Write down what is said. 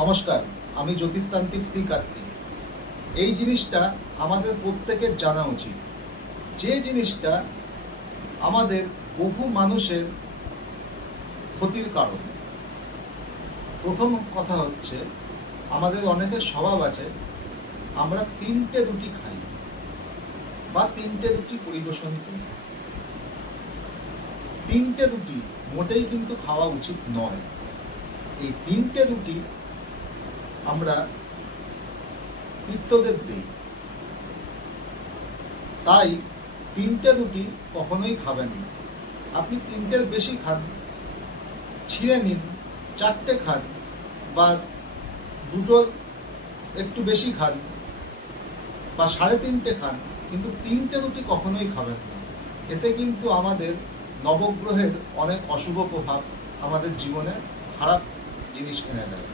নমস্কার, আমি জ্যোতিষতান্ত্রিক শ্রী কার্তিক। এই জিনিসটা আমাদের প্রত্যেকের জানা উচিত, যে জিনিসটা আমাদের বহু মানুষের ক্ষতির কারণ। প্রথম কথা হচ্ছে, আমাদের অনেকের স্বভাব আছে আমরা 3টে রুটি খাই বা 3টে রুটি পরিবেশন করি। 3টে রুটি মোটেই কিন্তু খাওয়া উচিত নয়। এই 3টে রুটি আমরা পিতৃদের দিই, তাই 3টে রুটি কখনোই খাবেন না। আপনি 3টের বেশি খান, ছিঁড়ে নিন, 4টে খান বা 2টোর একটু বেশি খান বা 3.5টে খান, কিন্তু 3টে রুটি কখনোই খাবেন না। এতে কিন্তু আমাদের নবগ্রহের অনেক অশুভ প্রভাব আমাদের জীবনে খারাপ জিনিস এনে দেয়।